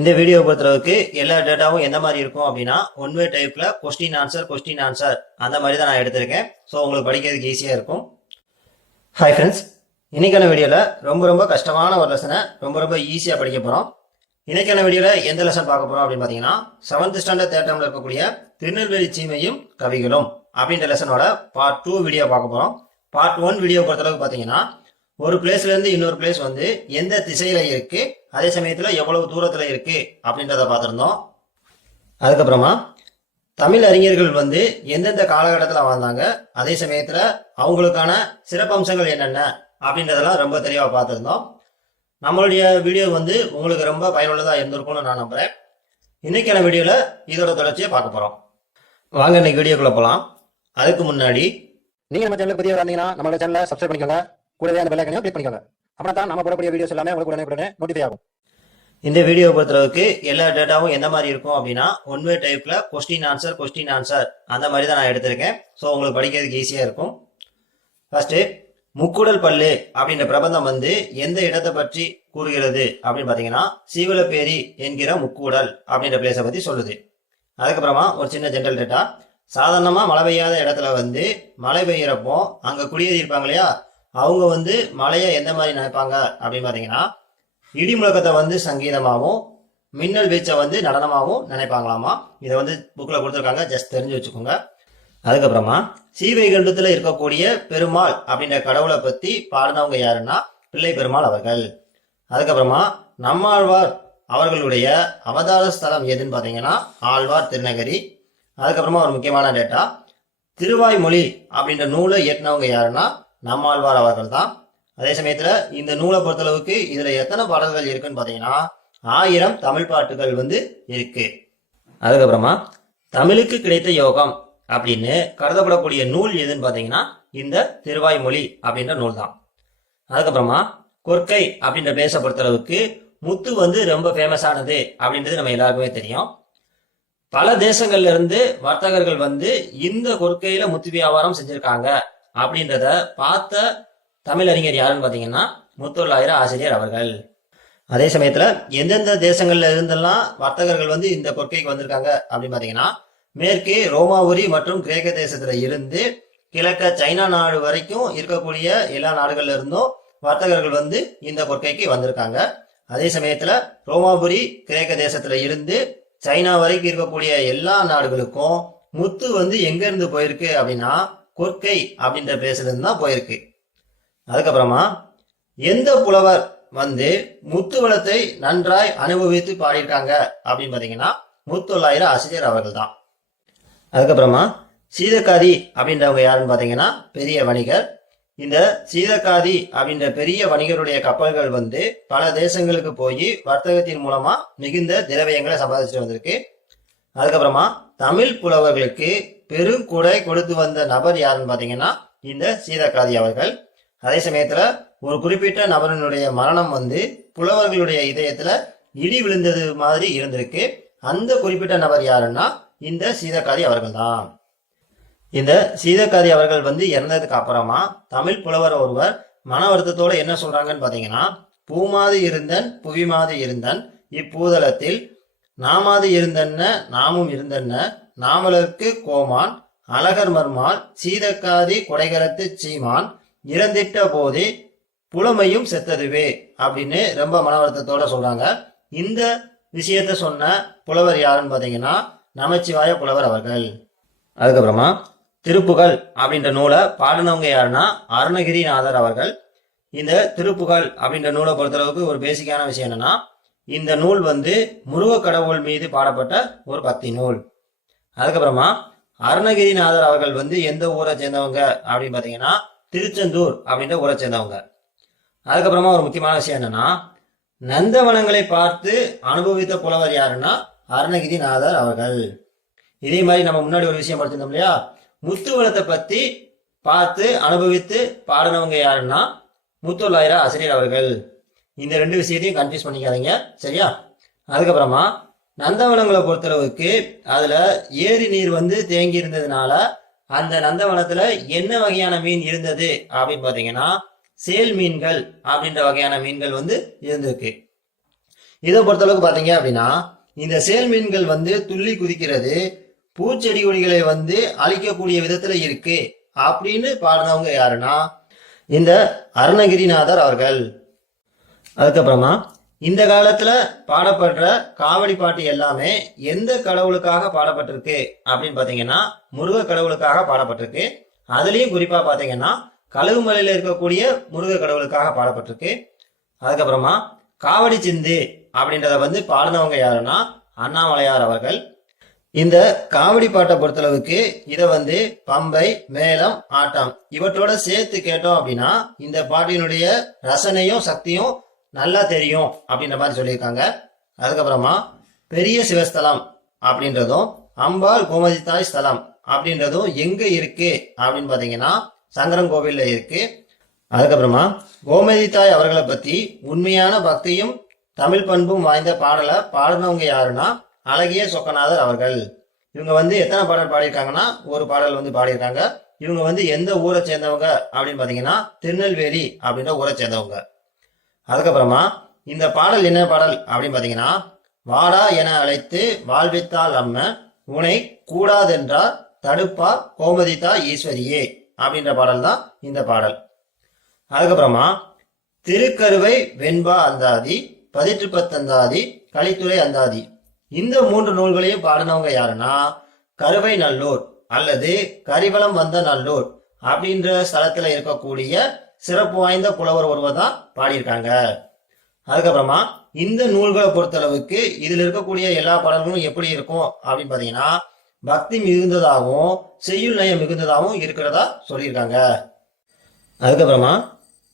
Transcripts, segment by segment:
இந்த வீடியோ பொறுத்தளவுக்கு எல்லா டேட்டாவும் எந்த மாதிரி இருக்கும் அப்படின்னா ஒன் வே டைப்ல கொஸ்டின் ஆன்சர் அந்த மாதிரி தான் நான் எடுத்திருக்கேன். ஸோ உங்களுக்கு படிக்கிறதுக்கு ஈஸியாக இருக்கும். ஹாய் ஃப்ரெண்ட்ஸ், இன்னைக்கான வீடியோவில் ரொம்ப கஷ்டமான ஒரு லெசனை ரொம்ப ஈஸியாக படிக்க போகிறோம். இன்னைக்கான வீடியோவில் எந்த லெசன் பார்க்க போகிறோம் அப்படின்னு பார்த்தீங்கன்னா 7th ஸ்டாண்டர்ட் தேர்ட் டேர்மில் இருக்கக்கூடிய திருநெல்வேலி சீமையும் கவிகளும் அப்படின்ற லெசனோட பார்ட் 2 வீடியோ பார்க்க போகிறோம். பார்ட் 1 வீடியோ பொறுத்தளவுக்கு பார்த்தீங்கன்னா ஒரு பிளேஸ்ல இருந்து இன்னொரு பிளேஸ் வந்து எந்த திசையில இருக்கு, அதே சமயத்துல எவ்வளவு தூரத்துல இருக்கு அப்படின்றத பார்த்திருந்தோம். அதுக்கப்புறமா தமிழ் அறிஞர்கள் வந்து எந்தெந்த காலகட்டத்தில் வாழ்ந்தாங்க, அதே சமயத்துல அவங்களுக்கான சிறப்பம்சங்கள் என்னென்ன அப்படின்றதெல்லாம் ரொம்ப தெளிவா பார்த்திருந்தோம். நம்மளுடைய வீடியோ வந்து உங்களுக்கு ரொம்ப பயனுள்ளதா இருந்திருக்கும்னு நான் நம்புறேன். இன்னைக்கான வீடியோல இதோட தொடர்ச்சியை பார்க்க போறோம். வாங்க இன்னைக்கு வீடியோக்குள்ள போலாம். அதுக்கு முன்னாடி நீங்க நம்ம சேனலுக்கு புதியவரா இருந்தீங்கன்னா நம்மளோட சேனலை சப்ஸ்கிரைப் பண்ணிக்கோங்க, கூடவே அந்த பெல் ஐகானையும் கிளிக் பண்ணிக்கோங்க. அப்பதான் தான் நம்ம போடக்கூடிய வீடியோஸ் எல்லாமே உங்களுக்கு உடனே நோட்டிஃபை ஆகும். இந்த வீடியோ பொறுத்தளவுக்கு எல்லா டேட்டாவும் எந்த மாதிரி இருக்கும் அப்படின்னா ஒன் வே டைப்ல கொஸ்டின் ஆன்சர் அந்த மாதிரி தான் நான் எடுத்திருக்கேன். ஸோ உங்களுக்கு படிக்கிறதுக்கு ஈஸியா இருக்கும். ஃபர்ஸ்ட், முக்குடல் பல்லு அப்படின்ற பிரபந்தம் வந்து எந்த இடத்தை பற்றி கூறுகிறது அப்படின்னு பாத்தீங்கன்னா சீவலப்பேரி என்கிற முக்கூடல் அப்படின்ற பிளேஸை பத்தி சொல்லுது. அதுக்கப்புறமா ஒரு சின்ன ஜென்ரல் டேட்டா, சாதாரணமா மழை பெய்யாத இடத்துல வந்து மழை பெய்யறப்போ அங்க குடியேறி இருப்பாங்க இல்லையா, அவங்க வந்து மழையை எந்த மாதிரி நினைப்பாங்க அப்படின்னு பாத்தீங்கன்னா இடி முழக்கத்தை வந்து சங்கீதமாகவும் மின்னல் வீச்சை வந்து நடனமாகவும் நினைப்பாங்களாமா. இதை வந்து புக்கில் கொடுத்துருக்காங்க, ஜஸ்ட் தெரிஞ்சு வச்சுக்கோங்க. அதுக்கப்புறமா சீவைகுண்டத்துல இருக்கக்கூடிய பெருமாள் அப்படின்ற கடவுளை பத்தி பாடினவங்க யாருன்னா பிள்ளை பெருமாள் அவர்கள். அதுக்கப்புறமா நம்மாழ்வார் அவர்களுடைய அவதார ஸ்தலம் எதுன்னு பாத்தீங்கன்னா ஆழ்வார் திருநகரி. அதுக்கப்புறமா ஒரு முக்கியமான டேட்டா, திருவாய்மொழி அப்படின்ற நூலை இயற்றினவங்க யாருன்னா நம்மாழ்வார் அவர்கள் தான். அதே சமயத்துல இந்த நூலை பொறுத்தளவுக்கு இதுல எத்தனை பாடல்கள் இருக்குன்னு பாத்தீங்கன்னா 1000 தமிழ் பாட்டுகள் வந்து இருக்கு. அதுக்கப்புறமா தமிழுக்கு கிடைத்த யோகம் அப்படின்னு கருதப்படக்கூடிய நூல் எதுன்னு பாத்தீங்கன்னா இந்த திருவாய்மொழி அப்படின்ற நூல் தான். அதுக்கப்புறமா கொற்கை அப்படின்ற பிளேஸை பொறுத்தளவுக்கு முத்து வந்து ரொம்ப ஃபேமஸ் ஆனது அப்படின்றது நம்ம எல்லாருக்குமே தெரியும். பல தேசங்கள்ல இருந்து வர்த்தகர்கள் வந்து இந்த கொற்கையில முத்து வியாபாரம் செஞ்சிருக்காங்க அப்படின்றத பார்த்த தமிழறிஞர் யாருன்னு பாத்தீங்கன்னா முத்தொள்ளாயிர ஆசிரியர் அவர்கள். அதே சமயத்துல எந்தெந்த தேசங்கள்ல இருந்தெல்லாம் வர்த்தகர்கள் வந்து இந்த கொற்கைக்கு வந்திருக்காங்க அப்படின்னு பாத்தீங்கன்னா மேற்கே ரோமாபுரி மற்றும் கிரேக்க தேசத்துல இருந்து கிழக்க சைனா நாடு வரைக்கும் இருக்கக்கூடிய எல்லா நாடுகள்ல இருந்தும் வர்த்தகர்கள் வந்து இந்த கொற்கைக்கு வந்திருக்காங்க. அதே சமயத்துல ரோமாபுரி கிரேக்க தேசத்துல இருந்து சைனா வரைக்கும் இருக்கக்கூடிய எல்லா நாடுகளுக்கும் முத்து வந்து எங்க இருந்து போயிருக்கு அப்படின்னா கொற்கை அப்படின்ற பிளேஸ்ல இருந்து தான் போயிருக்கு. அதுக்கப்புறமா எந்த புலவர் வந்து முத்து வளத்தை நன்றாய் அனுபவித்து பாடியிருக்காங்க அப்படின்னு பாத்தீங்கன்னா முத்தொள்ளாயிர ஆசிரியர் அவர்கள் தான். அதுக்கப்புறமா சீதக்காதி அப்படின்றவங்க யாருன்னு பாத்தீங்கன்னா பெரிய வணிகர். இந்த சீதக்காதி அப்படின்ற பெரிய வணிகருடைய கப்பல்கள் வந்து பல தேசங்களுக்கு போய் வர்த்தகத்தின் மூலமா மிகுந்த திரவியங்களை சம்பாதிச்சுட்டு வந்திருக்கு. அதுக்கப்புறமா தமிழ் புலவர்களுக்கு பெருங்குடை கொடுத்து வந்த நபர் யாருன்னு பாத்தீங்கன்னா இந்த சீதக்காதி அவர்கள். அதே சமயத்துல ஒரு குறிப்பிட்ட நபரினுடைய மரணம் வந்து புலவர்களுடைய இதயத்துல இடி விழுந்தது மாதிரி இருந்திருக்கு. அந்த குறிப்பிட்ட நபர் யாருன்னா இந்த சீதக்காதி அவர்கள் தான். இந்த சீதக்காதி அவர்கள் வந்து இறந்ததுக்கு அப்புறமா தமிழ் புலவர் ஒருவர் மன வருத்தத்தோட என்ன சொல்றாங்கன்னு பாத்தீங்கன்னா பூமாது இருந்தன் புவிமாது இருந்தன் இப்பூதளத்தில் நாமாது இருந்தன்ன நாமும் இருந்தன்ன நாமலருக்கு கோமான் அழகர் மர்மால் சீதக்காதி கொடைகரத்து சீமான் இறந்திட்ட போதே புலமையும் செத்ததுவே அப்படின்னு ரொம்ப மன வருத்தத்தோட சொல்றாங்க. இந்த விஷயத்த சொன்ன புலவர் யாருன்னு பாத்தீங்கன்னா நமச்சிவாய புலவர் அவர்கள். அதுக்கப்புறமா திருப்புகழ் அப்படின்ற நூலை பாடினவங்க யாருன்னா அருணகிரிநாதர் அவர்கள். இந்த திருப்புகழ் அப்படின்ற நூலை பொறுத்தளவுக்கு ஒரு பேசிக்கான விஷயம் என்னன்னா இந்த நூல் வந்து முருக கடவுள் மீது பாடப்பட்ட ஒரு பக்தி நூல். அதுக்கப்புறமா அருணகிரிநாதர் அவர்கள் வந்து எந்த ஊரை சேர்ந்தவங்க அப்படின்னு பாத்தீங்கன்னா திருச்செந்தூர் அப்படின்ற ஊரை சேர்ந்தவங்க. அதுக்கப்புறமா ஒரு முக்கியமான விஷயம் என்னன்னா நந்தவனங்களை பார்த்து அனுபவித்த புலவர் யாருன்னா அருணகிரிநாதர் அவர்கள். இதே மாதிரி நம்ம முன்னாடி ஒரு விஷயம் படிச்சிருந்தோம் இல்லையா, முத்துவளத்தை பத்தி பார்த்து அனுபவித்து பாடினவங்க யாருன்னா முத்தொள்ளாயிர ஆசிரியர் அவர்கள். இந்த ரெண்டு விஷயத்தையும் கன்ஃபியூஸ் பண்ணிக்காதீங்க, சரியா? அதுக்கப்புறமா நந்தவனங்களை பொறுத்தளவுக்கு அதுல ஏரி நீர் வந்து தேங்கி இருந்ததுனால அந்த நந்தவனத்துல என்ன வகையான மீன் இருந்தது அப்படின்னு பாத்தீங்கன்னா சேல் மீன்கள் அப்படின்ற வகையான மீன்கள் வந்து இருந்திருக்கு. இதை பொறுத்தளவுக்கு பாத்தீங்க அப்படின்னா இந்த சேல் மீன்கள் வந்து துள்ளி குதிக்கிறது பூச்செடி கொடிகளை வந்து அழிக்கக்கூடிய விதத்துல இருக்கு அப்படின்னு பாடினவங்க யாருன்னா இந்த அருணகிரிநாதர் அவர்கள். அதுக்கப்புறமா இந்த காலத்துல பாடப்படுற காவடி பாட்டு எல்லாமே எந்த கடவுளுக்காக பாடப்பட்டிருக்கு அப்படின்னு பாத்தீங்கன்னா முருக கடவுளுக்காக பாடப்பட்டிருக்கு. அதுலயும் குறிப்பா பாத்தீங்கன்னா கழுகுமலையில இருக்கக்கூடிய முருக கடவுளுக்காக பாடப்பட்டிருக்கு. அதுக்கப்புறமா காவடி சிந்து அப்படின்றத வந்து பாடினவங்க யாருன்னா அண்ணாமலையார் அவர்கள். இந்த காவடி பாட்டை பொறுத்தளவுக்கு இதை வந்து பம்பை, மேளம், ஆட்டம் இவற்றோட சேர்த்து கேட்டோம் அப்படின்னா இந்த பாட்டினுடைய ரசனையும் சக்தியும் நல்லா தெரியும் அப்படின்ற மாதிரி சொல்லியிருக்காங்க. அதுக்கப்புறமா பெரிய சிவஸ்தலம் அப்படின்றதும் அம்பாள் கோமதித்தாய் ஸ்தலம் அப்படின்றதும் எங்க இருக்கு அப்படின்னு பாத்தீங்கன்னா சங்கரன் கோவில்ல இருக்கு. அதுக்கப்புறமா கோமதித்தாய் அவர்களை பத்தி உண்மையான பக்தியும் தமிழ் பண்பும் வாய்ந்த பாடலை பாடினவங்க யாருன்னா அழகிய சொக்கநாதர் அவர்கள். இவங்க வந்து எத்தனை பாடல் பாடியிருக்காங்கன்னா ஒரு பாடல் வந்து பாடியிருக்காங்க. இவங்க வந்து எந்த ஊரை சேர்ந்தவங்க அப்படின்னு பாத்தீங்கன்னா திருநெல்வேலி அப்படின்ற ஊரை சேர்ந்தவங்க. அதுக்கப்புறமா இந்த பாடல் என்ன பாடல் அப்படின்னு பாத்தீங்கன்னா வாடா என அழைத்து வாழ்வித்தால் அம்ம உனை கூடாதென்றார் தடுப்பா கோமதிதா ஈஸ்வரியே அப்படின்ற பாடல் தான் இந்த பாடல். அதுக்கப்புறமா திருக்கருவை வெண்பா அந்தாதி, பதிற்றுப்பத்தந்தாதி, கலித்துறை அந்தாதி இந்த 3 நூல்களையும் பாடினவங்க யாருன்னா கருவை நல்லூர் அல்லது கரிவலம் வந்த நல்லூர் அப்படின்ற ஸ்தலத்துல இருக்கக்கூடிய சிறப்பு வாய்ந்த புலவர் ஒருவர் தான் பாடியிருக்காங்க. அதுக்கப்புறமா இந்த நூல்களை பொறுத்தளவுக்கு இதுல இருக்கக்கூடிய எல்லா பாடல்களும் எப்படி இருக்கும் அப்படின்னு பாத்தீங்கன்னா பக்தி மிகுந்ததாகவும் செய்யுள் நயம் மிகுந்ததாகவும் இருக்கிறதா சொல்லியிருக்காங்க. அதுக்கப்புறமா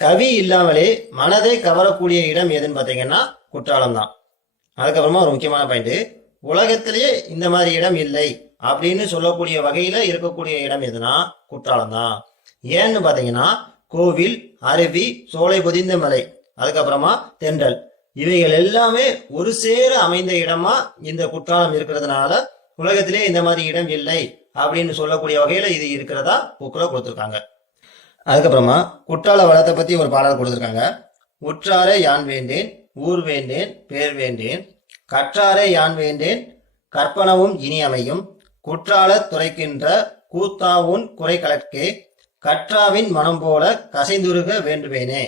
கவி இல்லாமலே மனதை கவரக்கூடிய இடம் எதுன்னு பாத்தீங்கன்னா குற்றாலம் தான். அதுக்கப்புறமா ஒரு முக்கியமான பாயிண்ட், உலகத்திலேயே இந்த மாதிரி இடம் இல்லை அப்படின்னு சொல்லக்கூடிய வகையில இருக்கக்கூடிய இடம் எதுனா குற்றாலம் தான். ஏன்னு பாத்தீங்கன்னா கோவில், அருவி, சோலை பொதிந்த மலை, அதுக்கப்புறமா தென்றல் இவைகள் எல்லாமே ஒரு சேர அமைந்த இடமா இந்த குற்றாலம் இருக்கிறதுனால உலகத்திலே இந்த மாதிரி இடம் இல்லை அப்படின்னு சொல்லக்கூடிய வகையில இது இருக்கிறதா புக்கில் கொடுத்துருக்காங்க. அதுக்கப்புறமா குற்றால வளத்தை பத்தி ஒரு பாடல் கொடுத்துருக்காங்க. உற்றாரே யான் வேண்டேன், ஊர் வேண்டேன், பேர் வேண்டேன், கற்றாரே யான் வேண்டேன், கற்பனவும் இனி அமையும், குற்றால துறைக்கின்ற கூத்தாவுன் குறை கலக்கே, கற்றாவின் மனம் போல கசைந்துருக வேண்டுவேனே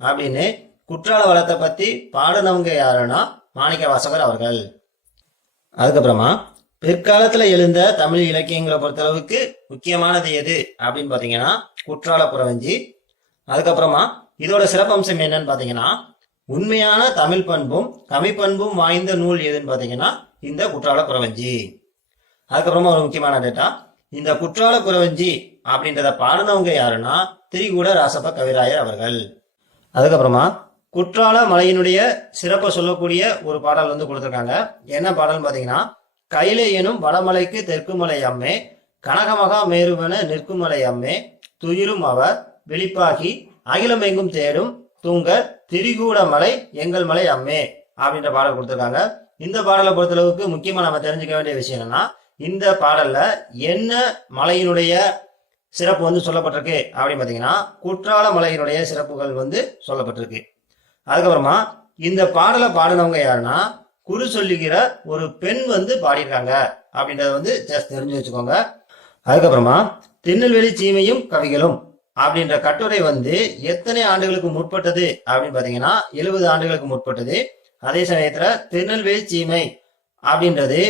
அப்படின்னு குற்றால வளத்தை பத்தி பாடினவங்க யாருன்னா மாணிக்க வாசகர் அவர்கள். அதுக்கப்புறமா பிற்காலத்துல எழுந்த தமிழ் இலக்கியங்களை பொறுத்தளவுக்கு முக்கியமானது எது அப்படின்னு பாத்தீங்கன்னா குற்றால குறவஞ்சி. அதுக்கப்புறமா இதோட சிறப்பம்சம் என்னன்னு பாத்தீங்கன்னா உண்மையான தமிழ் பண்பும் தமிழ்பண்பும் வாய்ந்த நூல் எதுன்னு பாத்தீங்கன்னா இந்த குற்றால குறவஞ்சி. அதுக்கப்புறமா ஒரு முக்கியமான டேட்டா, இந்த குற்றால குறவஞ்சி அப்படின்றத பாடினவங்க யாருன்னா திரிகூட ராசப்ப கவிராயர் அவர்கள். அதுக்கப்புறமா குற்றால மலையினுடைய சிறப்பை சொல்லக்கூடிய ஒரு பாடல் வந்து கொடுத்துருக்காங்க. என்ன பாடல்னு பாத்தீங்கன்னா கைலை எனும் வடமலைக்கு தெற்குமலை அம்மே, கனகமகா மேருவன நிற்குமலை அம்மே, துயிரும் அவர் வெளிப்பாகி அகிலமெங்கும் தேடும் தூங்க திரிகூட மலை எங்கள் மலை அம்மே அப்படின்ற பாடல் கொடுத்துருக்காங்க. இந்த பாடலை பொறுத்தளவுக்கு முக்கியமா நம்ம தெரிஞ்சுக்க வேண்டிய விஷயம் என்னன்னா இந்த பாடல்ல என்ன மலையினுடைய சிறப்பு வந்து சொல்லப்பட்டிருக்கு அப்படின்னு பாத்தீங்கன்னா குற்றால மலையினுடைய சிறப்புகள் வந்து சொல்லப்பட்டிருக்கு. அதுக்கப்புறமா இந்த பாடலை பாடினவங்க யாருன்னா குரு சொல்லுகிற ஒரு பெண் வந்து பாடியிருக்காங்க அப்படின்றத வந்து ஜஸ்ட் தெரிஞ்சு வச்சுக்கோங்க. அதுக்கப்புறமா திருநெல்வேலி சீமையும் கவிகளும் அப்படின்ற கட்டுரை வந்து எத்தனை ஆண்டுகளுக்கு முற்பட்டது அப்படின்னு பாத்தீங்கன்னா 70 ஆண்டுகளுக்கு முற்பட்டது. அதே சமயத்துல திருநெல்வேலி சீமை அப்படின்றது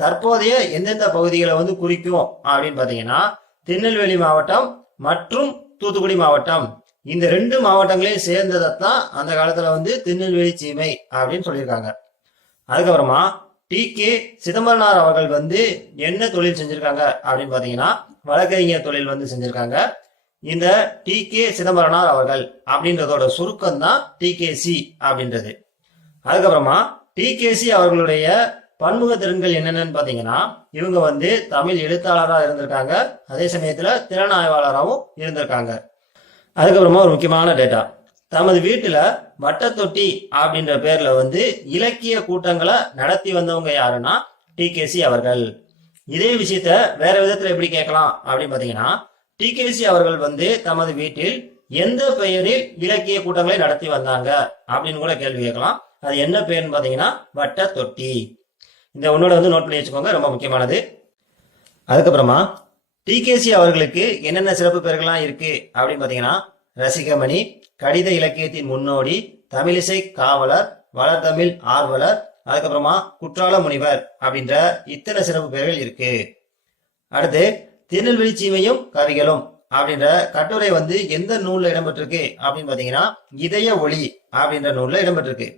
தற்போதைய எந்தெந்த பகுதிகளை வந்து குறிக்கும் அப்படின்னு பாத்தீங்கன்னா திருநெல்வேலி மாவட்டம் மற்றும் தூத்துக்குடி மாவட்டம், இந்த 2 மாவட்டங்களையும் சேர்ந்ததான் அந்த காலத்துல வந்து திருநெல்வேலி சீமை அப்படின்னு சொல்லியிருக்காங்க. அதுக்கப்புறமா டி.கே. சிதம்பரனார் அவர்கள் வந்து என்ன தொழில் செஞ்சிருக்காங்க அப்படின்னு பாத்தீங்கன்னா வழக்கறிஞர் தொழில் வந்து செஞ்சிருக்காங்க. இந்த டி.கே. சிதம்பரனார் அவர்கள் அப்படின்றதோட சுருக்கம் தான் டி.கே.சி அப்படின்றது. அதுக்கப்புறமா டி.கே.சி அவர்களுடைய பன்முக திறன்கள் என்னென்னு பாத்தீங்கன்னா இவங்க வந்து தமிழ் எழுத்தாளராக இருந்திருக்காங்க, அதே சமயத்துல திறனாய்வாளராகவும் இருந்திருக்காங்க. அதுக்கப்புறமா ஒரு முக்கியமான டேட்டா, தமது வீட்டுல வட்டத்தொட்டி அப்படின்ற பேர்ல வந்து இலக்கிய கூட்டங்களை நடத்தி வந்தவங்க யாருன்னா டி.கே.சி அவர்கள். இதே விஷயத்த வேற விதத்துல எப்படி கேட்கலாம் அப்படின்னு பாத்தீங்கன்னா டி.கே.சி அவர்கள் வந்து தமது வீட்டில் எந்த பெயரில் இலக்கிய கூட்டங்களை நடத்தி வந்தாங்க அப்படின்னு கூட கேள்வி கேட்கலாம். அது என்ன பேருன்னு பார்த்தீங்கன்னா வட்ட தொட்டி. இந்த ஒன்னோட வந்து நோட் பண்ணி வச்சுக்கோங்க, ரொம்ப முக்கியமானது. அதுக்கப்புறமா டிகேசி அவர்களுக்கு என்னென்ன சிறப்பு பெயர்கள்லாம் இருக்கு அப்படின்னு பார்த்தீங்கன்னா ரசிகமணி, கடித இலக்கியத்தின் முன்னோடி, தமிழிசை காவலர், வளர்தமிழ் ஆர்வலர், அதுக்கப்புறமா குற்றால முனிவர் அப்படின்ற இத்தனை சிறப்பு பெயர்கள் இருக்கு. அடுத்து திருநெல்வேலி சீமையும் கவிகளும் அப்படின்ற கட்டுரை வந்து எந்த நூல்ல இடம்பெற்றிருக்கு அப்படின்னு பாத்தீங்கன்னா இதய ஒளி அப்படின்ற நூல்ல இடம்பெற்றிருக்கு.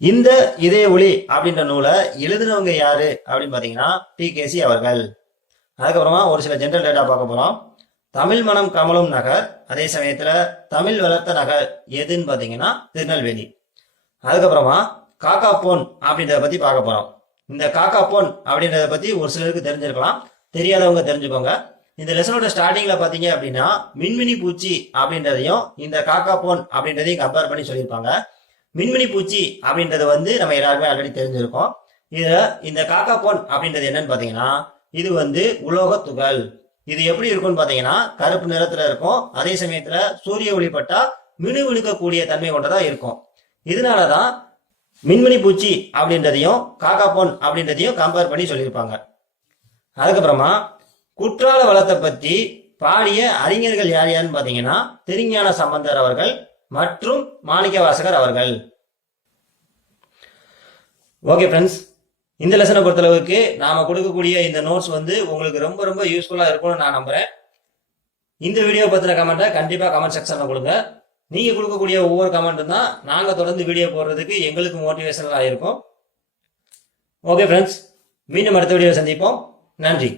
இந்த இதய ஒளி அப்படின்ற நூலை எழுதினவங்க யாரு அப்படின்னு பாத்தீங்கன்னா டிகேசி அவர்கள். அதுக்கப்புறமா ஒரு சில ஜெனரல் டேட்டா பார்க்க போறோம். தமிழ் மனம் கமலும் நகர், அதே சமயத்துல தமிழ் வளர்த்த நகர் எதுன்னு பாத்தீங்கன்னா திருநெல்வேலி. அதுக்கப்புறமா காக்கா போன் அப்படின்றத பத்தி பார்க்க போறோம். இந்த காக்கா போன் அப்படின்றத பத்தி ஒரு சிலருக்கு தெரிஞ்சிருக்கலாம், தெரியாதவங்க தெரிஞ்சுக்கோங்க. இந்த லெசனோட ஸ்டார்டிங்ல பாத்தீங்க அப்படின்னா மின்மினி பூச்சி அப்படின்றதையும் இந்த காக்கா போன் அப்படின்றதையும் கம்பேர் பண்ணி சொல்லியிருப்பாங்க. மின்மினி பூச்சி அப்படின்றது வந்து நம்ம எல்லாருமே ஆல்ரெடி தெரிஞ்சிருக்கோம். இதுல இந்த காக்கா போன் அப்படின்றது என்னன்னு பாத்தீங்கன்னா இது வந்து உலோக துகள். இது எப்படி இருக்கும்னு பாத்தீங்கன்னா கருப்பு நிறத்துல இருக்கும், அதே சமயத்துல சூரிய ஒளிப்பட்டா மினுமினுக்கக்கூடிய தன்மை கொண்டதா இருக்கும். இதனாலதான் மின்மினி பூச்சி அப்படின்றதையும் காக்கா போன் அப்படின்றதையும் கம்பேர் பண்ணி சொல்லியிருப்பாங்க. அதுக்கப்புறமா குற்றால வளத்தை பத்தி பாடிய அறிஞர்கள் யார் யாருன்னு பாத்தீங்கன்னா திருஞான சம்பந்தர் அவர்கள் மற்றும் மாணிக்க வாசகர் அவர்கள். ஓகே ஃப்ரெண்ட்ஸ், இந்த லெசனை பொறுத்தளவுக்கு நாம கொடுக்கக்கூடிய இந்த நோட்ஸ் வந்து உங்களுக்கு ரொம்ப ரொம்ப யூஸ்ஃபுல்லா இருக்கும்னு நான் நம்புறேன். இந்த வீடியோ பத்தின கமெண்ட்டை கண்டிப்பா கமெண்ட் செக்ஷன்ல கொடுங்க. நீங்க கொடுக்கக்கூடிய ஒவ்வொரு கமெண்ட்டும் தான் நாங்க தொடர்ந்து வீடியோ போடுறதுக்கு எங்களுக்கு மோட்டிவேஷனலா இருக்கும். ஓகே ஃப்ரெண்ட்ஸ், மீண்டும் அடுத்த வீடியோ சந்திப்போம். நன்றி.